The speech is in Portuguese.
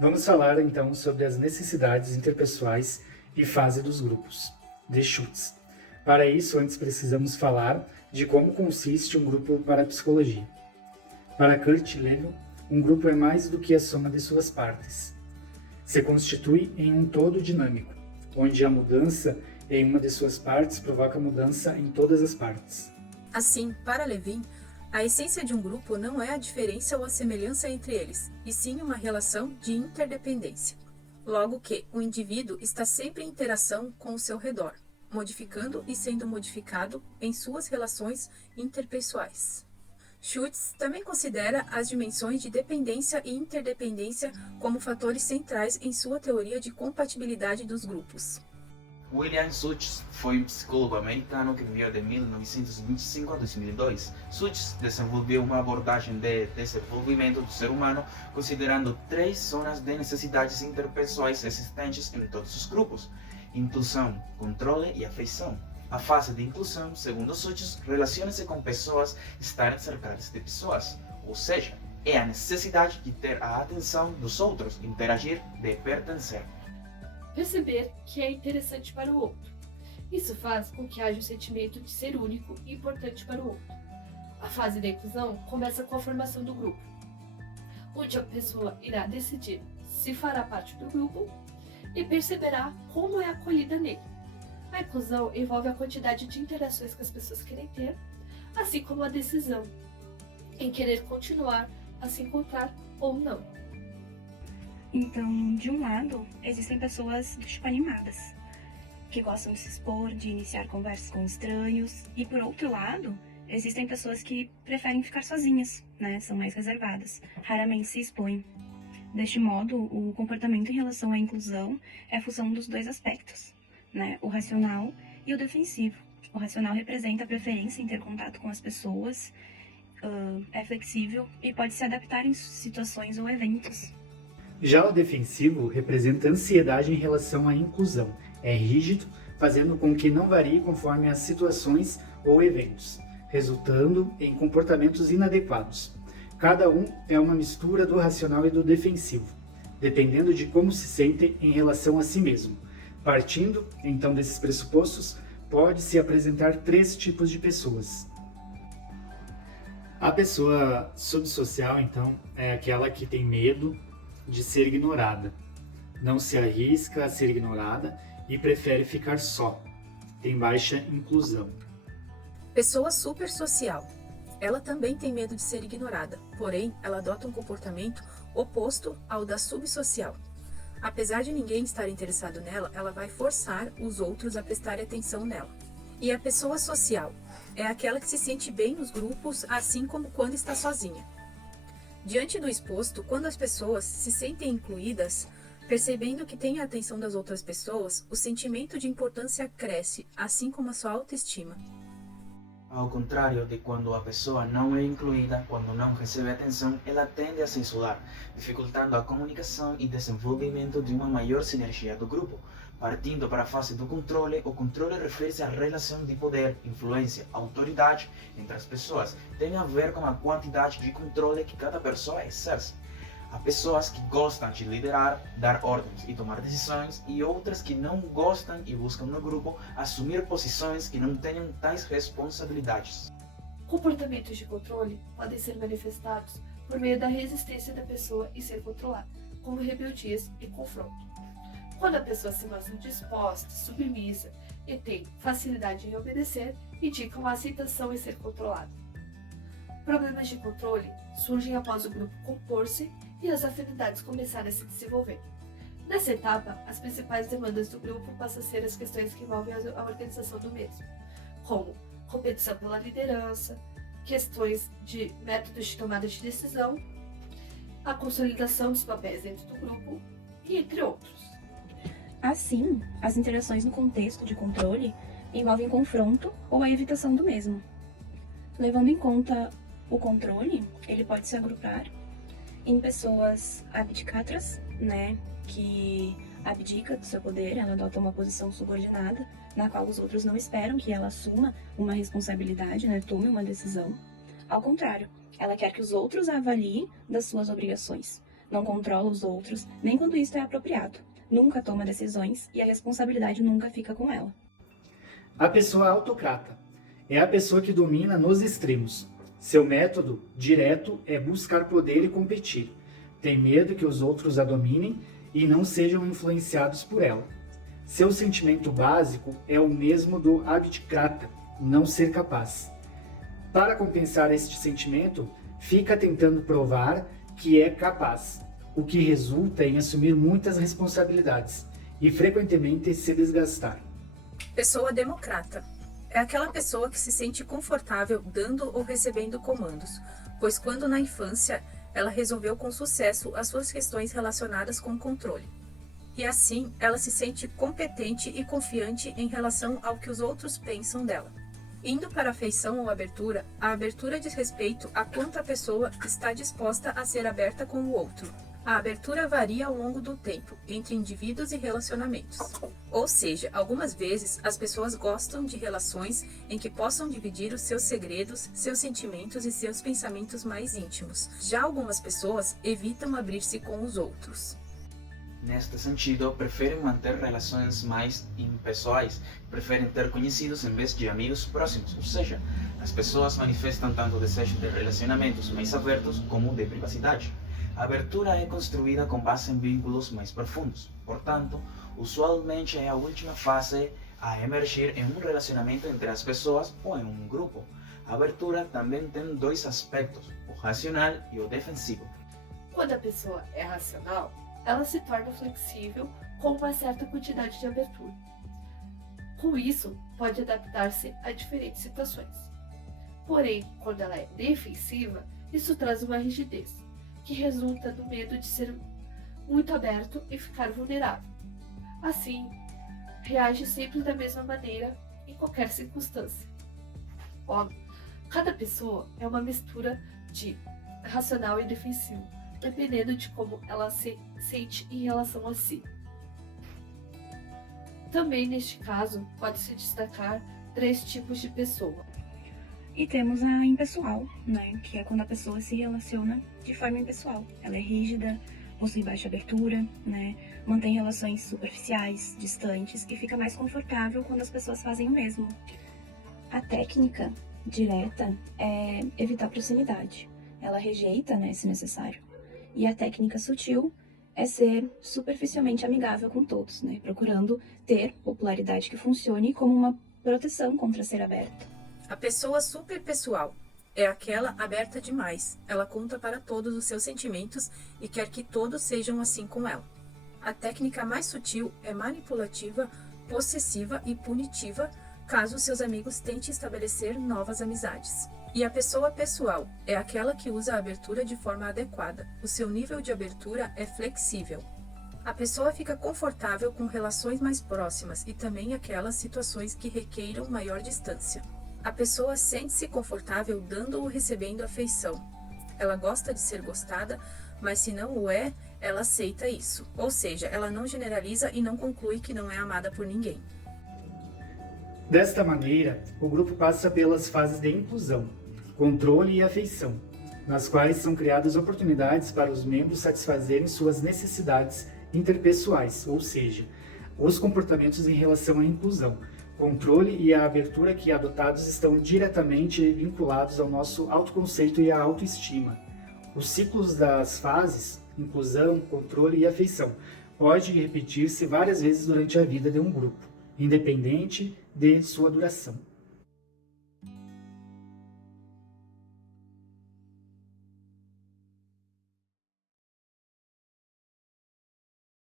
Vamos falar então sobre as necessidades interpessoais e fase dos grupos, de Schutz. Para isso, antes precisamos falar de como consiste um grupo para a psicologia. Para Kurt Lewin, um grupo é mais do que a soma de suas partes. Se constitui em um todo dinâmico, onde a mudança em uma de suas partes provoca mudança em todas as partes. Assim, para Levin, a essência de um grupo não é a diferença ou a semelhança entre eles, e sim uma relação de interdependência. Logo que o indivíduo está sempre em interação com o seu redor, modificando e sendo modificado em suas relações interpessoais. Schutz também considera as dimensões de dependência e interdependência como fatores centrais em sua teoria de compatibilidade dos grupos. William Schutz foi um psicólogo americano que viveu de 1925 a 2002. Schutz desenvolveu uma abordagem de desenvolvimento do ser humano considerando 3 zonas de necessidades interpessoais existentes em todos os grupos: inclusão, controle e afeição. A fase de inclusão, segundo Schutz, relaciona-se com pessoas estarem cercadas de pessoas, ou seja, é a necessidade de ter a atenção dos outros, interagir, de pertencer. Perceber que é interessante para o outro. Isso faz com que haja o sentimento de ser único e importante para o outro. A fase da inclusão começa com a formação do grupo, onde a pessoa irá decidir se fará parte do grupo e perceberá como é acolhida nele. A inclusão envolve a quantidade de interações que as pessoas querem ter, assim como a decisão em querer continuar a se encontrar ou não. Então, de um lado, existem pessoas do tipo animadas, que gostam de se expor, de iniciar conversas com estranhos, e por outro lado, existem pessoas que preferem ficar sozinhas, né? São mais reservadas, raramente se expõem. Deste modo, o comportamento em relação à inclusão é função dos dois aspectos, né? O racional e o defensivo. O racional representa a preferência em ter contato com as pessoas, é flexível e pode se adaptar em situações ou eventos. Já o defensivo representa ansiedade em relação à inclusão. É rígido, fazendo com que não varie conforme as situações ou eventos, resultando em comportamentos inadequados. Cada um é uma mistura do racional e do defensivo, dependendo de como se sentem em relação a si mesmo. Partindo, então, desses pressupostos, pode-se apresentar 3 tipos de pessoas. A pessoa subsocial, então, é aquela que tem medo de ser ignorada, não se arrisca a ser ignorada e prefere ficar só, tem baixa inclusão. Pessoa supersocial. Ela também tem medo de ser ignorada, porém, ela adota um comportamento oposto ao da subsocial. Apesar de ninguém estar interessado nela, ela vai forçar os outros a prestarem atenção nela. E a pessoa social é aquela que se sente bem nos grupos, assim como quando está sozinha. Diante do exposto, quando as pessoas se sentem incluídas, percebendo que têm a atenção das outras pessoas, o sentimento de importância cresce, assim como a sua autoestima. Ao contrário de quando a pessoa não é incluída, quando não recebe atenção, ela tende a se isolar, dificultando a comunicação e desenvolvimento de uma maior sinergia do grupo. Partindo para a fase do controle, o controle refere-se à relação de poder, influência, autoridade entre as pessoas. Tem a ver com a quantidade de controle que cada pessoa exerce. Há pessoas que gostam de liderar, dar ordens e tomar decisões, e outras que não gostam e buscam no grupo assumir posições que não tenham tais responsabilidades. Comportamentos de controle podem ser manifestados por meio da resistência da pessoa em ser controlada, como rebeldias e confronto. Quando a pessoa se mostra disposta, submissa e tem facilidade em obedecer, indicam a aceitação em ser controlada. Problemas de controle surgem após o grupo compor-se e as afinidades começarem a se desenvolver. Nessa etapa, as principais demandas do grupo passam a ser as questões que envolvem a organização do mesmo, como competição pela liderança, questões de métodos de tomada de decisão, a consolidação dos papéis dentro do grupo e entre outros. Assim, as interações no contexto de controle envolvem confronto ou a evitação do mesmo. Levando em conta o controle, ele pode se agrupar em pessoas abdicatras, né, que abdica do seu poder, ela adota uma posição subordinada, na qual os outros não esperam que ela assuma uma responsabilidade, né, tome uma decisão. Ao contrário, ela quer que os outros a avaliem das suas obrigações. não controla os outros, nem quando isto é apropriado. Nunca toma decisões e a responsabilidade nunca fica com ela. A pessoa autocrata é a pessoa que domina nos extremos. Seu método direto é buscar poder e competir. Tem medo que os outros a dominem e não sejam influenciados por ela. Seu sentimento básico é o mesmo do abdicrata, não ser capaz. Para compensar este sentimento, fica tentando provar que é capaz, o que resulta em assumir muitas responsabilidades e frequentemente se desgastar. Pessoa democrata é aquela pessoa que se sente confortável dando ou recebendo comandos, pois quando na infância ela resolveu com sucesso as suas questões relacionadas com o controle. E assim ela se sente competente e confiante em relação ao que os outros pensam dela. Indo para a afeição ou abertura, a abertura diz respeito a quanto a pessoa está disposta a ser aberta com o outro. A abertura varia ao longo do tempo, entre indivíduos e relacionamentos. Ou seja, algumas vezes as pessoas gostam de relações em que possam dividir os seus segredos, seus sentimentos e seus pensamentos mais íntimos. Já algumas pessoas evitam abrir-se com os outros. Neste sentido, preferem manter relações mais impessoais, preferem ter conhecidos em vez de amigos próximos, ou seja, as pessoas manifestam tanto o desejo de relacionamentos mais abertos como de privacidade. A abertura é construída com base em vínculos mais profundos, portanto, usualmente é a última fase a emergir em um relacionamento entre as pessoas ou em um grupo. A abertura também tem dois aspectos, o racional e o defensivo. Quando a pessoa é racional, ela se torna flexível com uma certa quantidade de abertura. Com isso, pode adaptar-se a diferentes situações. Porém, quando ela é defensiva, isso traz uma rigidez, que resulta do medo de ser muito aberto e ficar vulnerável. Assim, reage sempre da mesma maneira em qualquer circunstância. Logo, cada pessoa é uma mistura de racional e defensivo, dependendo de como ela se sente em relação a si. Também neste caso, pode-se destacar 3 tipos de pessoa. E temos a impessoal, né, que é quando a pessoa se relaciona de forma impessoal. Ela é rígida, possui baixa abertura, né, mantém relações superficiais, distantes e fica mais confortável quando as pessoas fazem o mesmo. A técnica direta é evitar proximidade. Ela rejeita, né, se necessário. E a técnica sutil é ser superficialmente amigável com todos, né, procurando ter popularidade que funcione como uma proteção contra ser aberta. A pessoa superpessoal é aquela aberta demais. Ela conta para todos os seus sentimentos e quer que todos sejam assim com ela. A técnica mais sutil é manipulativa, possessiva e punitiva, caso seus amigos tentem estabelecer novas amizades. E a pessoa pessoal é aquela que usa a abertura de forma adequada. O seu nível de abertura é flexível. A pessoa fica confortável com relações mais próximas e também aquelas situações que requeiram maior distância. A pessoa sente-se confortável dando ou recebendo afeição. Ela gosta de ser gostada, mas se não o é, ela aceita isso. Ou seja, ela não generaliza e não conclui que não é amada por ninguém. Desta maneira, o grupo passa pelas fases de inclusão, controle e afeição, nas quais são criadas oportunidades para os membros satisfazerem suas necessidades interpessoais, ou seja, os comportamentos em relação à inclusão. Controle e a abertura que adotados estão diretamente vinculados ao nosso autoconceito e à autoestima. Os ciclos das fases, inclusão, controle e afeição, podem repetir-se várias vezes durante a vida de um grupo, independente de sua duração.